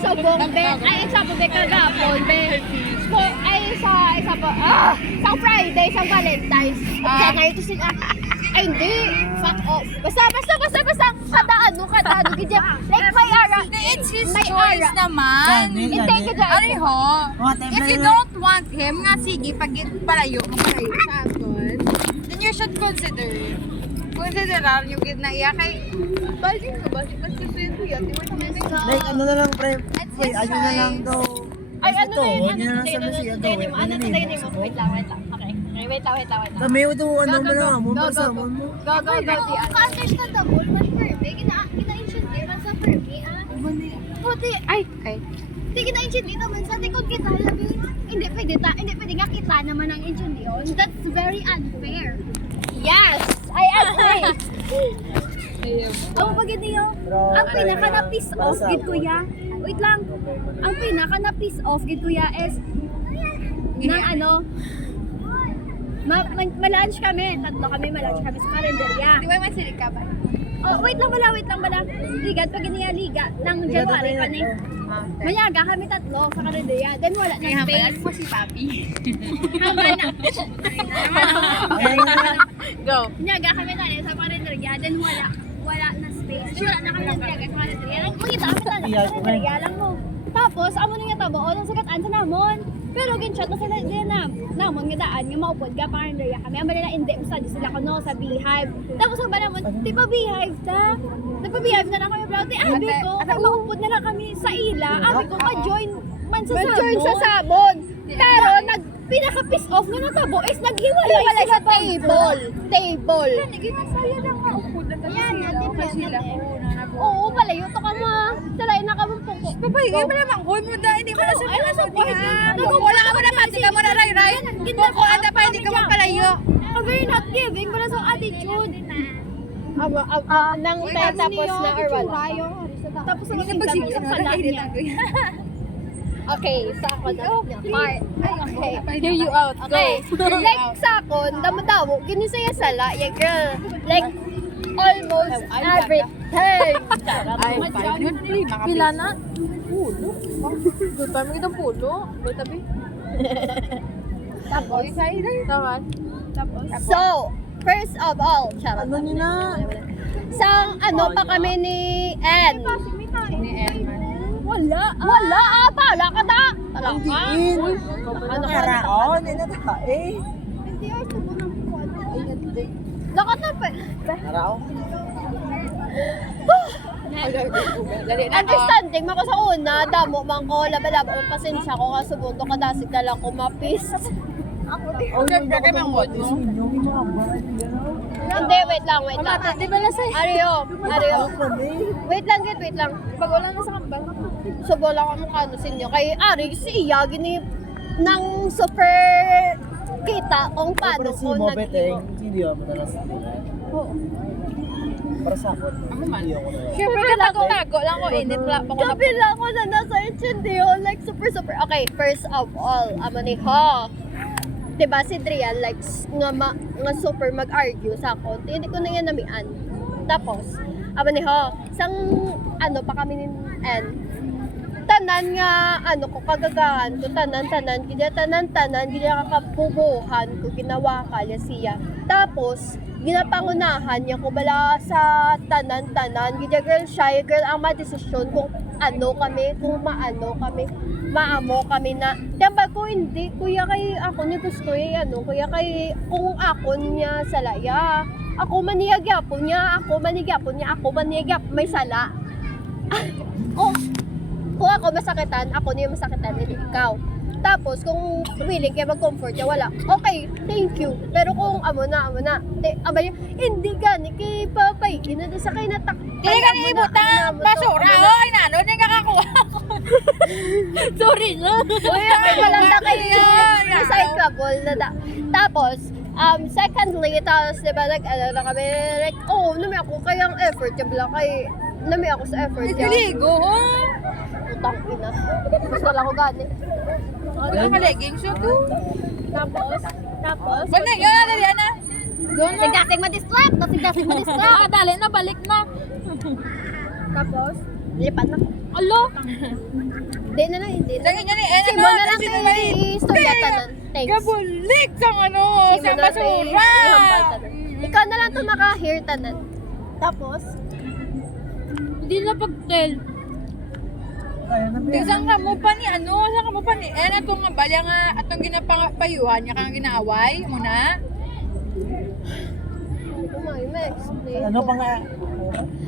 sa bombe, ay sa bombe kagapon, be. Ay sa pa, sa Friday, sa Valentine's. Kaya ngayon to sila, ay hindi, fuck off. Basta, kada ano, ganyan. Like may ara, It's his may choice ara. naman. Hindi ka dyan. Ariho, if you don't want him, nga sige, pag palayo sa aton, then you should consider yung ginaiya kay balik ba si Pastor Kuya, di mo naman Like, ano na lang, pre. It's Wait, his ano na lang choice. daw. Ay, ano na yun? Ano na lang sa Lucia daw. Ano na tayo mo? Wait lang. Okay, wait lang. Kami ito, ano mo lang, mo Go, sa go, mo. Go, di Ka-understandable, man Fermi. Gina-insyente man sa Fermi, Puti, Ay, okay. di gina-insyente naman sa tikod kita, labi. Hindi pwede nga kita naman ang insyente yun. That's very unfair. Yes, I agree. Ang pagid niyo, ang pinaka na piss off gid kuya. Wait lang. Ang pinaka na piss off gid kuya is nang ano, ma-lunch kami. Tatlo kami ma-lunch kami sa karinderya. Di ba masilig ka ba? Oh, wait lang bala. Ligat pag niya liga nang January pa ni. Mayaga kami tatlo sa karinderya. Then wala na space. mo si Papi. Haba na. Go. Mayaga kami na sa karinderya. Then wala na space. Wala na kami nagtiyaga sa karinderya. Makita kami na sa karinderya lang mo. Tapos, amo na nga tabo, ang sagat-an sa namon. Pero ginshot na sila din na namon nga daan, nga maupod ka pa karinderya kami. Ang balila hindi, usad sila ko no, sa beehive. Tapos ang namon, di pa beehive ta? Di pa beehive na lang kami, bro. Di abi ko, kaya maupod na lang kami sa ila. Abi ko, ma-join man sa sabon. Ma-join sa sabon. Pero pinaka-piss off nga natabo is naghiwalay Wala sila sa table. Ginasaya lang nga upod na kami Yan, sila. natin Kasi yan, sila natin. ko na nabuo. Oo, palayo to ka mo. Salay na ka mong puko. Papay, kayo mo naman. Hoy mo da, hindi mo na sa Ay, nasa point na. Wala ka mo na pati ka mo na ray-ray. Kung anda pa, hindi ka mo palayo. Very not giving, wala sa attitude. Nang tayo tapos na or wala. Tapos ang Hindi pagsigil pagsigil sa lahat niya. Okay, sa ako na. Part. Okay. Hear you out. Okay. Like sa ako, damo-damo, ginisaya sala, yeah girl. Like, almost everything. Ay, pila na? Pulo. Doon pa mo itong pulo. Doon tabi. Tapos, Naman. so, first of all, charot. Ano nyo na? Sa ano pa kami ni Ann? Ni Elman. Wala, pala ka ta. Pala ka. Ano ka raon? Ano ka eh? Lakot na pa. Raon? Understanding mako sa una, damo man ko, laba-laba ang pasensya ko, kasubundo ka dasig na lang kumapis. Siyempre kayo mang mood mo. Hindi, wait lang. Di ba lasay? Ariyo. Wait lang. Pag wala na sa kambal. Subo lang ang mukha no sinyo. Kay Ari, si Iya, gini, nang super kita kung paano Si ko Mobet eh. nag-ibo. Hindi ako madalas na. Para sa akin. Hindi ako na. Siyempre tago lang ko init. Wala pa ko na. Gabi lang ako na nasa incendio, like super. Okay, first of all, amo ni Ho. Diba si Drian, like, nga super mag-argue sa ako. Hindi ko na yan namian. Tapos, amo ni Ho, sang ano pa kami ni N. Tanan nga, ano ko, kagagahan ko, tanan, gina kakabubuhan ko, ginawa ka siya. Tapos, ginapangunahan niya ko bala sa tanan, gina girl siya, girl ang madesisyon kung ano kami, kung maamo kami na, tamba ko hindi, kuya kay ako ni gusto ano, kuya kay, kung ako niya salaya, ako maniyagyapo niya, may sala. Kung ako masakitan, ako niya masakitan, hindi ikaw. Tapos, kung willing kayo mag-comfort niya, wala. Okay, thank you. Pero kung amo na. Abay, hindi gani, kay papay, na sa kayo natak. Kaya ka iibutang basura. Oy, nano, hindi kakakuha ko. Sorry na. Uy, wala na kayo. Recyclable na da. Tapos, secondly, tapos, diba, na kami, nami ako kayang effort, yung kay, nami ako sa effort niya. Ligo, ho. Utang ina. Gusto lang ko gani. Ano ka leggings yun to? Tapos, Wala, yun na, Liliana. Sigdasig ma-distract. dali na, balik na. Tapos, lipat na. Alo? Di na lang, hindi na. Lagi niya ni Ena Simo na lang i-istorya tanan. Thanks. Gabulik sang ano, Simo sa na lang basura. i-hambal tanan. Ikaw na lang to maka-hear tanan. Tapos, Hindi na pag-tell. Isang kamo pa ni ano, isang kamo pa ni Ena itong nga balya nga atong ginapayuhan niya kang ginaaway mo na. may explain. Ano pa nga?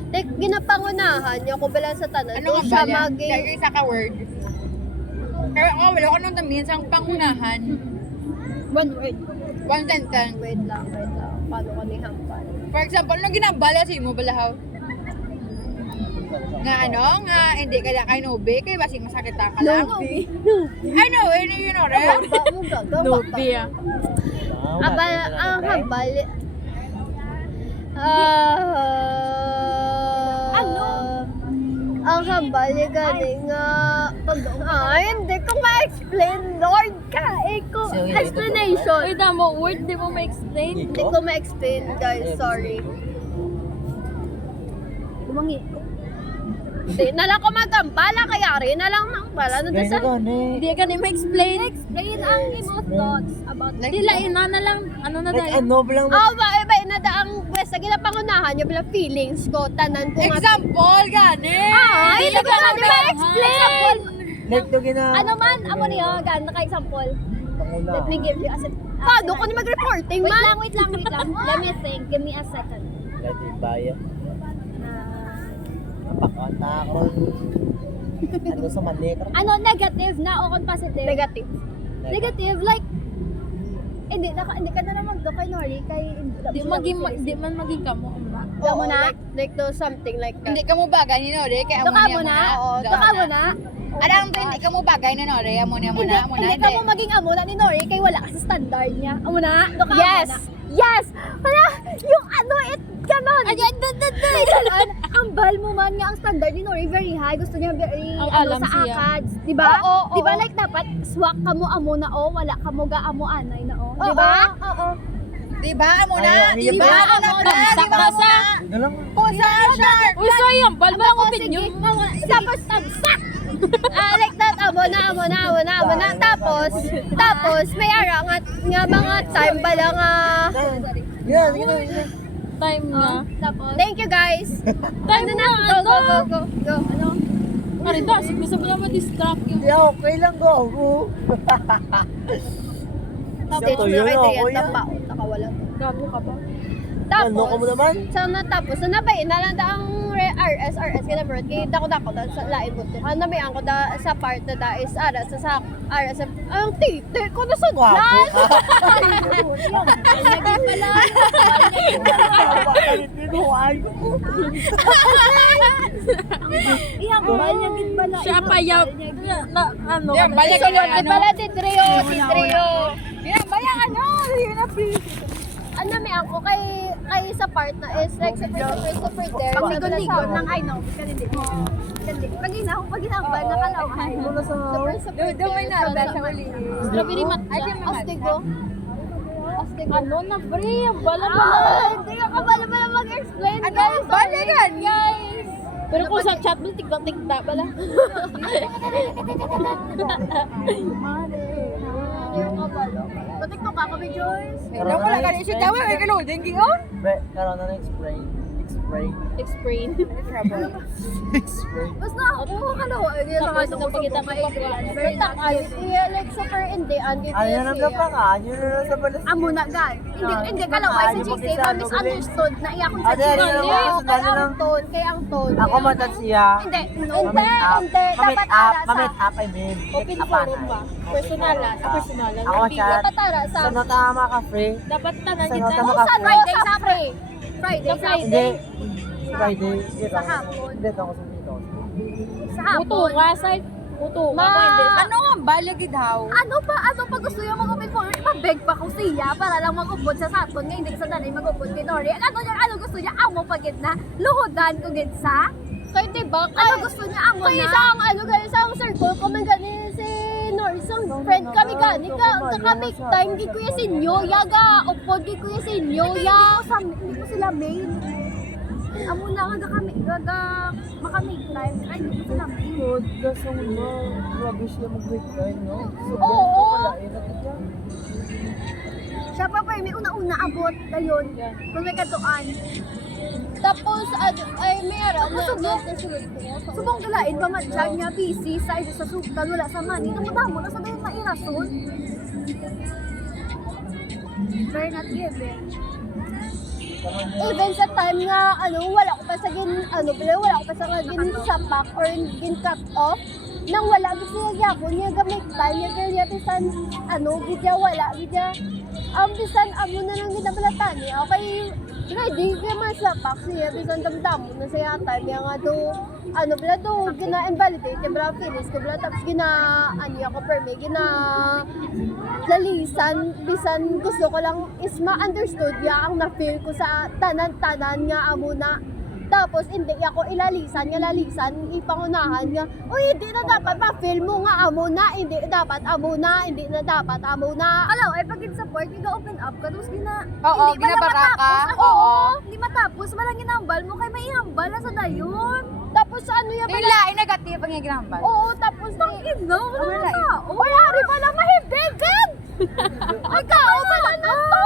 Like, ginapangunahan niya ko bala sa tanan. Ano Doon nga siya balya? maging... Kaya isa ka word. Kaya nga wala ko nung tamin sang pangunahan. One word. One sentence. Wait lang. Paano ko ni Hampal? For example, anong ginabala sa imo balahaw? Nga ano, nga hindi ka lang kay Nobe, kay basig masakit ka lang. Ano, you know, right? Ba mo gagawa pa. Abal, ang hambal... Ano? Ang hambal gani nga hindi ko ma-explain, Lord ka. Explanation. Uy, mo, word di mo ma-explain. Hindi ko ma-explain, guys. Sorry. Bumangi. Hindi na lang ko magambala, kaya rin na lang nang bala. Ano sa... Hindi ka ni ma-explain. Explain ang imo thoughts about like, Dila, ina na lang. Ano na Like, tayo? ano ba lang? Iba na da ang quest. Sige na pangunahan niyo bila feelings ko. Tanan ko nga. Example, gani. Hindi ko na ma-explain. Like, to gina... Ano man, amo niyo, gan naka-example. Pangula. Let me give you a set. Paano ko ni mag-reporting, Wait man? lang. Let me think. Give me a second. Like, ibaya. Napakataron. Ano sa manik? Ano, negative na o kung positive? Negative. Negative, like, hindi ka na naman do kay Nori, kay... Di man maging kamo. Oo, mo na? Like do something like that. Hindi ka mo bagay ni Nore, kaya Doka amo mo niya na? mo na. Doka mo na? Alam mo, hindi ka mo bagay ni Nore, amo niya mo na. Hindi ka mo maging amo na ni Nori, kay wala ka sa standard niya. Amo na? Doka Yes! mo na? Yes! Wala! Yung ano, ganon! Ayan, Kailan, ang bal mo man nga ang standard ni Nori very high. Gusto niya very, Ang ano, alam sa siya. ACADS. Diba? Oo. Diba like dapat, swak ka mo amo na o, wala ka mo ga amo anay na o. Diba? Oo. Diba, amo na? Ay, Diba, amo na? Diba, amo na? Ano lang? Kusa, shark! Uy, sayang, bal ba ang opinion? Tapos, tagsak! Like that, amo na. Tapos, may ara nga mga time bala nga. Yan. Time na. Tapos, Thank you, guys. time na Go. Ano? Karita, gusto mo naman distract yung... Hindi, okay lang go. Stage Tuyo na kay na ako Trian, yan. tapao. Nakawala. Gago ka ba? Ano ka mo naman? Sana tapos, nabay na lang da ang RS, kaya naman, kita ko da sa lain mo. Nabay ko da sa part na da is ara sa RS, ang tite ko na sa Wapo lahat. ka. Naging pala. Iyang bal niya din pala. Siya pa yaw. Ano? Yan, baya ka Sunod na, ka ano? pala, titrio. Yan, baya ka na. Yun na, please. Ano may ako kay sa part na is like super there. Pag ligon-ligon ng I know, kanindi. Pag ginambal, nakalawan. Doon may nalda sa uli. Strawberry matcha. Astigo. Ano na, pre? Ang bala. Hindi ka kabala mag-explain, Ano? guys. Bala yan. Guys. Pero kung sa chat mo, tikda bala. Patiktok ako, may Joyce. Daw pala ka siya daw ay kalo dengi on. Karoon na explain. Explain. Explain. Basta ako, kalawa. Tapos napagkita ko Very like super hindi. Ayan ang lapangan. Yun na sa balas. Amo na, guys. Hindi kalaway sa GC. Misunderstood na iya kung sa Ate, ano GC. yung mga sundalo ng... Kaya ang tone. Ako matat siya. Hindi. Hindi. Dapat ara sa... Mamit up, I mean. Open forum ba? Personalan. Personalan. Ako chat. Dapat ara sa... Sa notama ka free. Dapat tanan Sa kita. notama Kung ka sa free. Friday sa Friday. Friday sa Hindi. Friday. Sa hapon. Hindi ako sa dito. Sa Puto hapon. ka, side. Puto ka. Ma- Kung hindi. Ano nga balagid haw? Ano pa gusto niya mag-open forum? Ipabeg pa ko siya para lang mag-upod sa saton. Ngayon hindi sa tanay mag-upod kay Nori. Ano gusto niya? Amo pagit na. Luhodan ko gid sa. Kaya diba? Ano gusto niya? Amo Kaya na. sa ang ano guys, sa ang circle, kami gani si Norisang friend kami gani kami time gid kuya si Nyoya ga upod gid kuya si Nyoya Hindi ko sila main. amo na nga makamake time. Ay, hindi ko sila may. Good, gasong mo. Grabe siya mag-break time, no? So, Oo. palain natin yan. Siya pa pa, may una-una abot. Dayon. Kung may katuan. Tapos, ay, may araw na nasunod ko. Subong galain pa matsyag niya, busy, sa isa sa suktan, wala sa money. Namudamo na sa dayon mairason. Very not given. Even sa time nga, wala ko pa sa wala ko pa sa nga sapak or gin cut off. Nang wala, gusto niya ako, niya gamit time, niya girl niya, bisan, bidya wala, bidya, bisan, na lang ginabalatan niya. Okay, ready, kaya masapak siya, bisan damdamo na siya time, niya nga do, bala do, gina-invalidate, yung bala finish, ko bala, tapos ako per me, lalisan, bisan gusto ko lang is ma-understood ya ang na-feel ko sa tanan-tanan nga amo na. Tapos hindi ako lalisan, ipangunahan nga, uy, hindi na dapat ma-feel mo nga amo na, hindi na dapat amo na. Alaw, ay pag in-support, yung open up ka, tapos Oo, hindi ba ginabara lang ka? matapos? Oo. Hindi matapos, malang ginambal mo, kay may ihambal na sa dayon. Tapos yan Yung lain negative ang ginambal. Oo, tapos No, wala na. wala rin pala mahibigan! Ay, kao pala na to!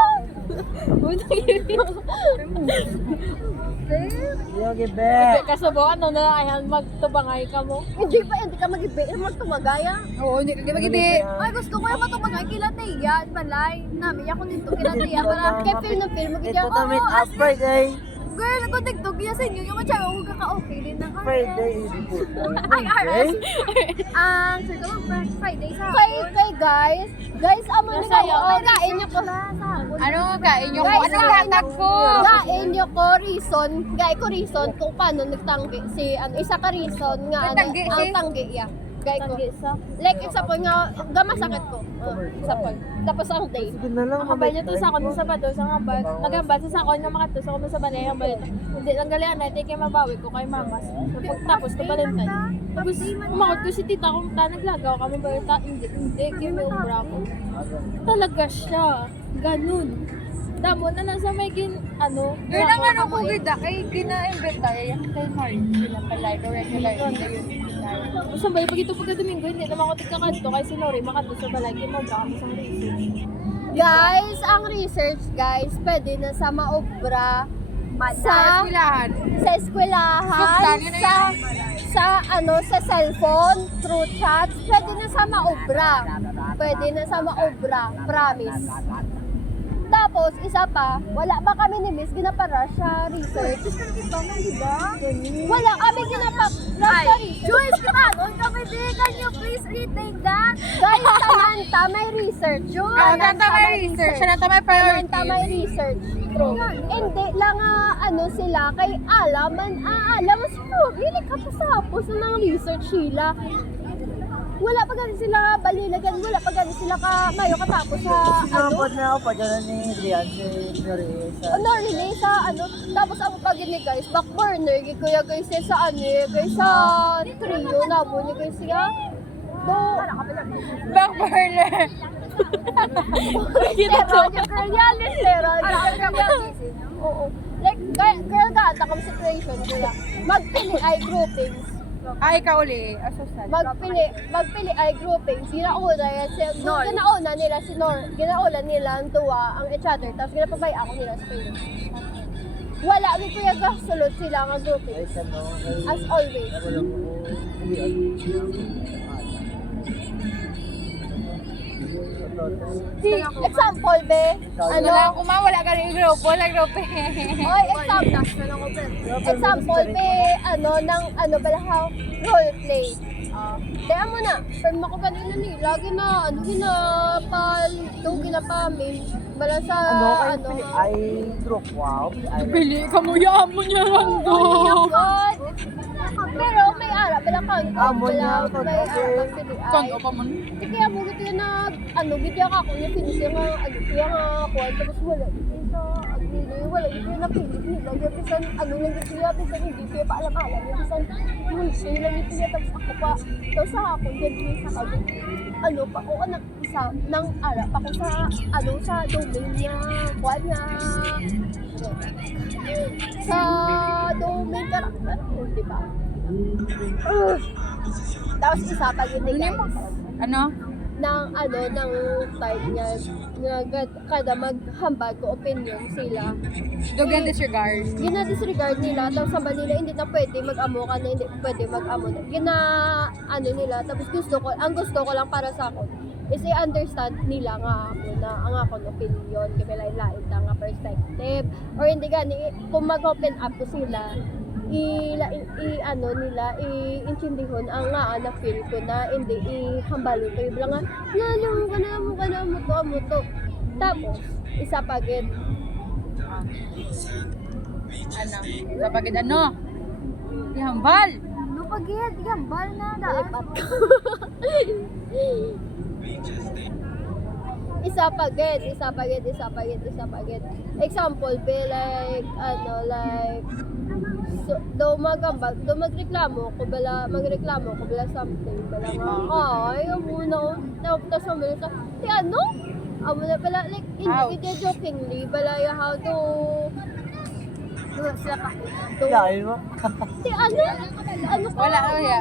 Yogi, be. Kasubukan na ayan magtubangay ka mo. Hindi ka mag-ibig, magtumagaya. Oo, hindi ka magibi. Ay, gusto ko yung matumagay kila Teya, balay. Nami, ako nito kila Teya, para Kaya feel na feel mo, Ito ganyan. na meet up Friday. girl, ako TikTok niya sa inyo, yung matyaga ako kaka-okay din na Friday is good. Ay, RS. Ang Circle of Friends, Friday sa Kay guys, amo ni kayo, kain niyo ko. Ano kain yung Guys, anong latag ko? Gain niyo ko reason kung paano nagtanggi si isa ka reason nga Nagtanggi ang si? tanggi ya. Gay ko. Like example nga gamasakit ko. Example. Tapos ang day. Sige na lang. Ang niya to sa akon sa Sabado sa ngambal. Nagambal sa sakon nga makatus ako sa balay ang balita. Hindi lang galian na kay mabawi ko kay mamas. Pagtapos to Valentine. Tapos umakot ko si tita kung naglagaw ka mo balita. Hindi kay may ubra ko. Talaga siya. Ganun. Damo na nasa may Girl, ang ano ko gida kay gina-inventa kay Marin sila pala regular na yun. Sambay pag ito pagka Domingo, hindi naman ako tigkakanto kay si Nori makato sa balay kay mo baka sa research. Guys, ang research guys, pwede na sa maobra Sa eskwelahan. sa eskwelahan, Suktan, yun na sa cellphone, through chats, pwede na sa maobra. Pwede na sa maobra, promise. Tapos, isa pa, wala ba kami ni Miss ginapara sa research? Wala kami ginapara sa research. Jules, kitanon kami din. Can you please retake that? Guys, Samantha, may research. Samantha may research. Samantha may priority. Samantha may research. True. Hindi lang sila kay alam sila. Really kapasapos na ng research sila. Wala pa ganun sila balilagan, wala pa ganun sila mayo katapos sa Sinapod na ako pa dyan ni Rian, si Nori. really sa tapos ang pagini guys, back burner kuya guys sa guys sa trio na mo ni guys siya. Do Back burner. literal yung girl yan, literal. Oo. Like, girl gata kami situation kuya. Magpili ay groupings. Ay, ikaw uli. Asosal. Magpili ay groupings. Ginauna yan ginauna nila si Nor. Ginauna nila ang tuwa ang each other. Tapos ginapabay ako nila sa kayo. Wala, may kuya sulod sila ang groupings. As always. Example, be. Ano lang, wala ka rin grupo, wala grupo. Oy, example, be, balahaw, role play. Kaya mo na, pero makubalina ni, lagi na, ginapamil, bala sa, Ay, group, wow. Pili ka mo, yaman mo niya lang Oh God. Pero may ara, bala Amo niya, Kondo pa mo. Kaya mo gito na, bigyan ka ako, yung finish yung, kaya nga, kuwan, tapos wala. Ito, dili, wala ito yung napilit nila. Yung pisan, ano lang ito yung pisan, hindi ko pa alam-alam. Yung pisan, hindi lang ito yung tapos ako pa. Tapos sa ako, ganyan sa kami. Ano pa ko anak sa nang ara pa ko sa ano sa domain niya, kuan niya. Sa domain character, di ba? Tapos isa pa yun Ano? ng ano ng type niya kada maghambag ko opinion sila. Dugan disregard. Gina-disregard nila, tapos sabi nila hindi na pwede mag-amo ka na, hindi pwede mag-amo na. Ano nila, tapos ang gusto ko lang para sa ako is i-understand nila nga ako na ang akong opinion, kaya lain-lain ta nga perspective. Or hindi gani, kung mag-open up ko sila, ano nila, i-intindihon ang nga na feel ko na hindi ihambalo ko yung nga mo to. Tapos, isa pagid Ano? Kapagid ano? Ihambal! No, pagid, gambal na daan. isa pagid. Example, be like, so, magreklamo ko bala something, bala nga, ayaw muna, tapos naman sa, ano? Amo na pala, like, hindi jokingly, bala you how to, sila pa, Dahil mo. ano pa, Wala, ya.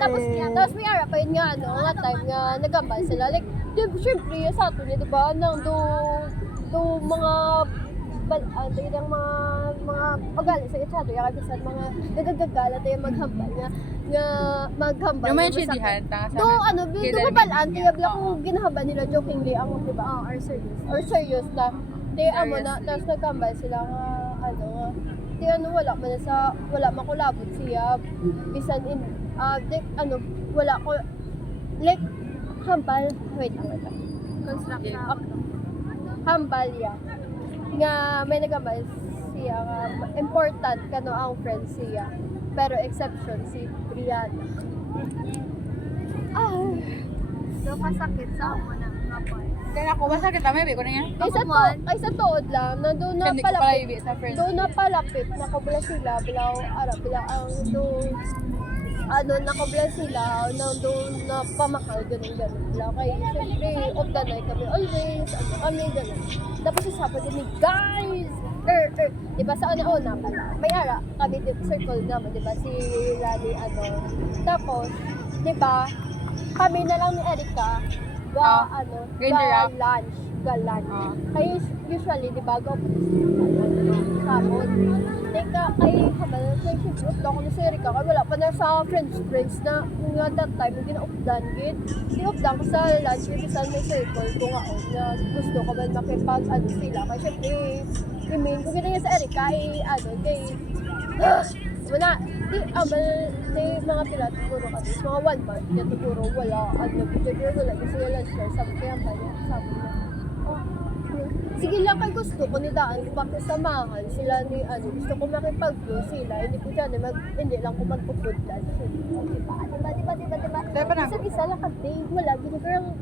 tapos may ara pa yun nga, nga time nga, nagambal sila, like, syempre, sa ato niya, diba, nang mga mga pag-alit sa itsado, yung kabisan mga nagagagalat yung maghambal nga maghambal. Yung mga chilihan, tanga sa Do, babalaan, kaya bila ko ginahambal nila jokingly, ang diba, or serious na, amo na, tapos naghambal sila nga, wala man ko labot siya, bisan wala ko, like, hambal, wait. Hambal, yeah. Nga may nagambal siya nga important kano ang friend siya, pero exception si Brianna. So, masakit sa ako na nga po. Kaya ako, basta kita may ko na yan. Kaysa tuod lang, nandun na Hindi ko pala palapit. ibig sa friends. Doon na palapit, nakabula sila, bilaw ang doon, nakabula sila, doon na pamahal, ganun. Kaya siyempre, of the night kami always, ganun. Tapos isapat din, guys! Diba sa una pala, may ara, kami circle naman, diba, si Lali, Tapos, diba, kami na lang ni Erika, lunch. Kaya usually, diba, go po kapon. Teka, kay habal, siyempre, ko na si Erika, kaya wala pa na sa friends na nga that time, yung gina-updan, di-updan ko sa lunch, yung isang may circle ko nga, na gusto ko man makipag, sila, kaya siyempre, I-mail ko ganyan sa Erika, wala, di mga pila, siguro kasi, mga 1 month, kaya siguro wala, wala, kasi yung lunch na, sabi ko yan, sabi niya, sige lang kay gusto ko ni Daan, pakisamahan sila ni, gusto ko makipag-flow sila, hindi ko dyan, hindi lang ko magpupudlan, diba? Diba na? Isa lang ka-day, wala, ginagurang,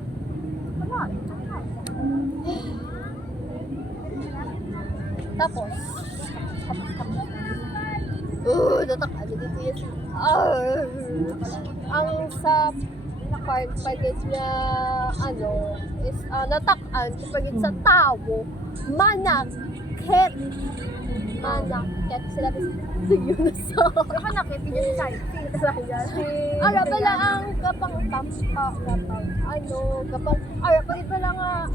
Tapos, natakalo dito yan. Ang sa pagit niya, is natakan, pagit sa tao, manakit. Sila yun sa... Manakit, hindi siya Bala ang gapang pagit pala nga,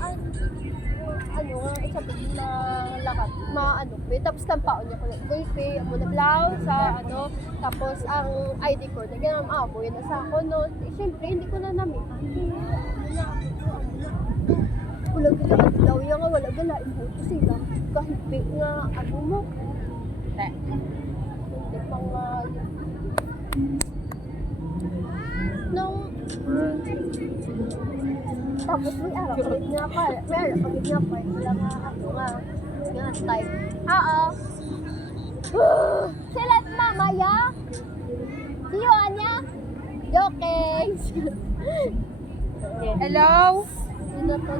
sabi na lakat, tapos tampaon niya ko na gulpi, na blouse, tapos ang ID ko, na ganang yun na sa ako, siyempre, hindi ko na namin. Wala daw yung nga, wala gala, ibuto sila, kahit nga, mo, hindi pa nga, tapos may araw, pagit nga pa, wala nga type. Sila at mamaya? Si Yoanya? Joking! Hello? Sino to?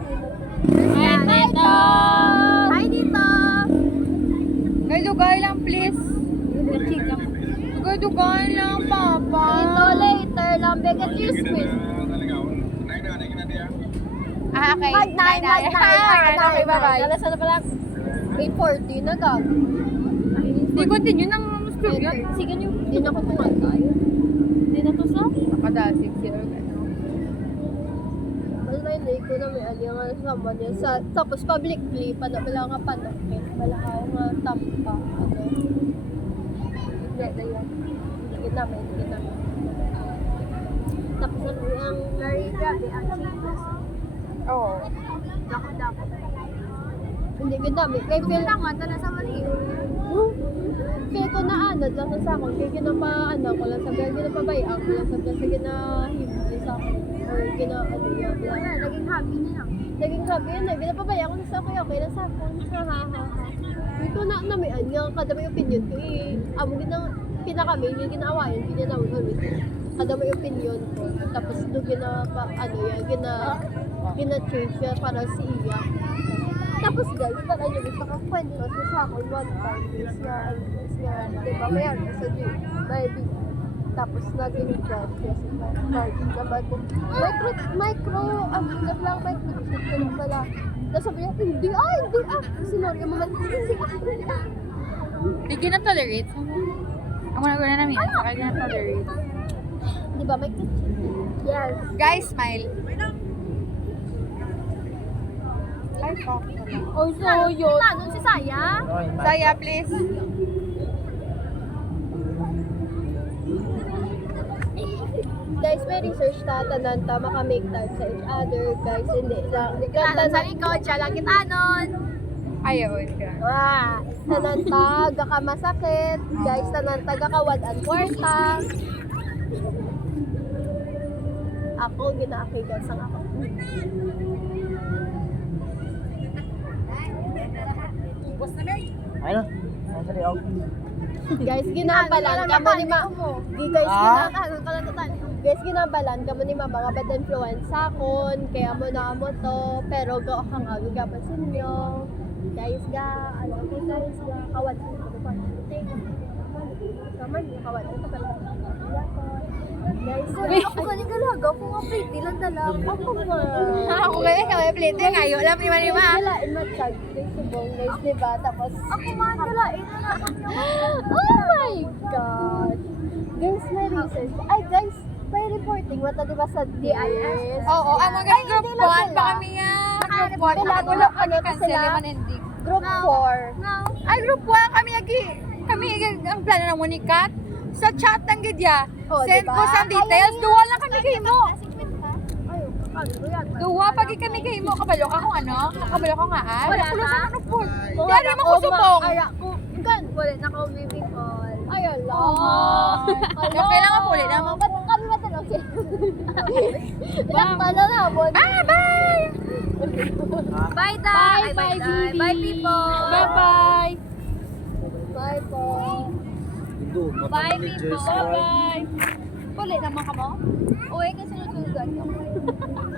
Hi, Tito! Hi, dito! Dugay-dugay lang, please. Dugay-dugay lang, Papa. Ito later lang, bigyan chismis. Okay. Mag-9, Okay, bye-bye. Alas ano pala? 8:40 na gag. Di continue ng studio. Sige niyo, hindi na ko tumatay. Hindi na to sa? Nakadasig siya. Basta hindi ko na may aliyangan sa someone yun. Tapos publicly, wala nga panakit. Wala ka nga tampa. Ano. Hindi na yan. Hindi namin. Tapos ang very grabe, ang chicas. Oo. Dako. Hindi ka dami. Kaya feel Tama, tala sa Mario. feel ko na anod lang sa akin. Kaya ginapaano ko lang sabi. Ginapabayaan ko lang sabi. Sa ginahimay sa akin. Or gina-ano yan. Wala, naging happy niya lang. Naging sabi yun eh, pinapabayaan ko na sa okay, okay lang sa akin. Ha. Ito na namian nga, kada may opinion ko eh. Amo pinakami, yung ginaawayan, ginanawin ulit. Kada may opinion ko. Tapos doon gina-change siya para si Iya. Tapos guys, pala niyo gusto kang kwento sa akin one time is nga, diba, may ano sa gym, maybe. Tapos naging job kasi margin naman ko. Micro, lang microchip ko lang pala. Tapos sabi niya, hindi Sinori mo hindi. Di ka na-tolerate. Ang mga namin, sa kanya na-tolerate. Di ba, microchip? Yes. Guys, smile. Ay, fuck. Oh, so yun. Tanong si Saya. Saya, please. Guys, may research tanan ta makamake time sa each other. Guys, hindi lang. Tanong sa likod, siya lang kitanon. Ayaw, ka. Tanan ta, gaka masakit. Guys, tanan ta, gakawad ang kwarta. Ako, ginaakigan sa ako. Ay na. Nasa liyaw. Guys, ginabalan kamo ni Guys, ginabalan kamo ni mama nga bad influence sa akon, kaya mo na amo to, pero go kang agapan sa inyo. Guys, kawad ko pa. Kaman, kawad ko pa. Guys, Ako galing galaga, kung nga pretty lang dalang. ako nga. Ako kaya kami plate ngayon. Alam ni Manima. Galain matag, guys, diba? Tapos, Ako man, galain na lang. oh my God! Guys, may research. Ay, guys, may reporting. Mata, diba sa DIS? Oo, ang mga group 1 pa kami nga. Group 1. Wala, Ako wala, lang ano, cancel sila? naman ending. Group 4. Ay, group 1 kami lagi. Kami ang plano ng Monikat. Sa chat ng gidya. Oh, Send diba? ko sa details. Duwa lang kami kay mo. Ayun, ano yan? Duwa pagi kami kay mo. Kabalo ka kung ano? Kabalo ka nga ah. Wala Wala na. sa ano po. Kung Dari wala mo ko ko subong. Kaya ko, gan. Wala na ako moving on. Ayun lang. Yung kailangan po ulit naman. Ba't kami matanong siya? Ilang pala na, bon. Ah, bye! Bye, Day! Bye, Bibi. Bye, people! Bye-bye. Bye po. Bye, people! Bye-bye. Puli naman ka mo? Uy, kasi nasusugan ka.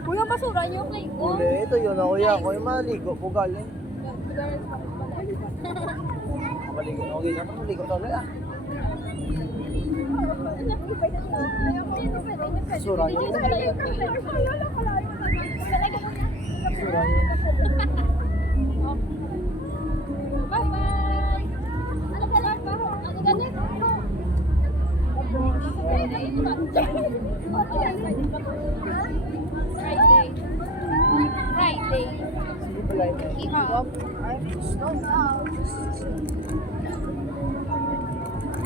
Kuya, basura niyo kay ko. Uli, ito yun ako yan. Ako yung maligo ko galing. Maligo. Okay naman, maligo talaga. Sura yun. Sura yun. Bye-bye. Ano ka lang ba? Ano ganit? Friday. Sige pala yun.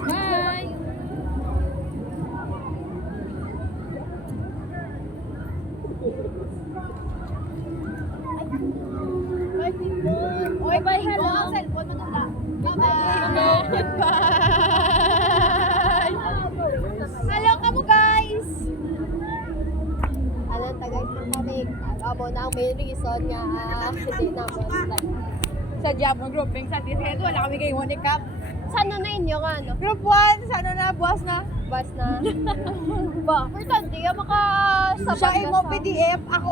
Bye. Bye, people. Oy, bye, hello. Cellphone mo nula. Bye-bye. Hello ka mo guys! Alam ta guys, nang kami, amo na ang main reason nga accident naman. Sa job mo grouping sa discount. Wala kami kay Monica. Sana na inyo nga, no? Group 1, sa ano na, buwas na. Bas na. Ba, importante yung makasabag Siya mo PDF, ako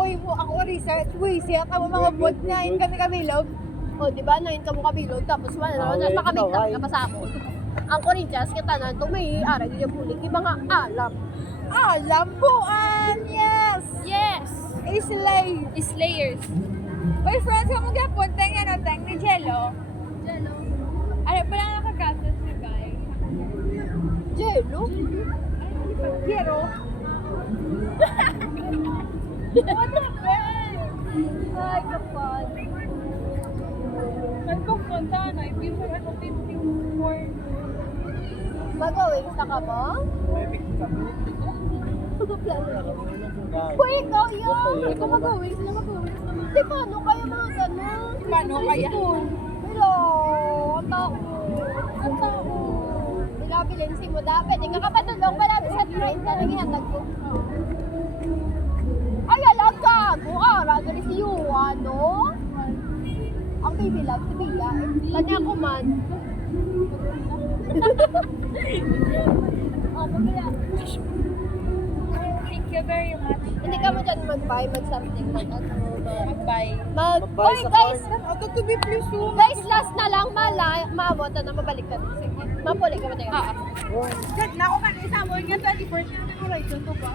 research, reset, ang mga bot niya, kami log. O, di ba, nahin ka mo kabilog, tapos wala naman, Okay, makabigtang okay. ka pa sa ako. Ang Corinthians, kita na, may arag yung pulik, iba nga alam. Lampuan! Yes! Yes! Islay! Slayers. Uy, friends, kamo gapon, teng ano, teng ni Jello. Jello. Ano pala nakagatas ni Guy? Jello? Piero. What the friend? Ay, kapal. Nagpupunta na, hindi mo ako 54. Magawin sa ka mo? May big kami. Uy, ikaw yun! Ito magawin, sila magawin. Di paano kaya mga ganun? Paano kaya? Hello, ang tao. Ang tao. Bilabilin si mo dapat. Hindi ka kapatulong pala sa train ka nang ihatag ko. Ay, alam ka! Buara, gani si Yuwa, no? Ang baby love, si Bia. Tanya ko man. Oh, pagkaya. Thank you very much. Hindi ka mo dyan mag-buy, mag-something, mag-ano. Mag-bye. Mag-buy Oy, sa guys! Auto to be please you. Guys, last na lang, maabot na mabalik ka. Sige, mapuli ka ba tayo? Kat na ako kanisa mo nga 24 na ko right to ba?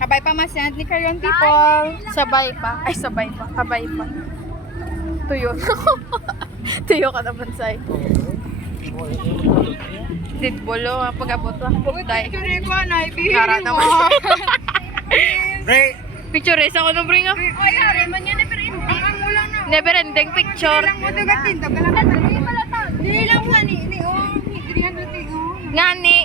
Kabay pa masyad ni Karyon people. Sabay pa. Ay, sabay pa. Kabay pa. Tuyo. Tuyo ka naman, Sai. Ditbolo, pag-abot wa. Pugday. Picture ko na Kara naman. Ray! Picture ako nung bring up. Oy, hari man yan never ending. Ang ulang na. Never ending picture. Lang mo dugat din, daga lang. Dili lang sa ni oh, 300 oh. Ngani.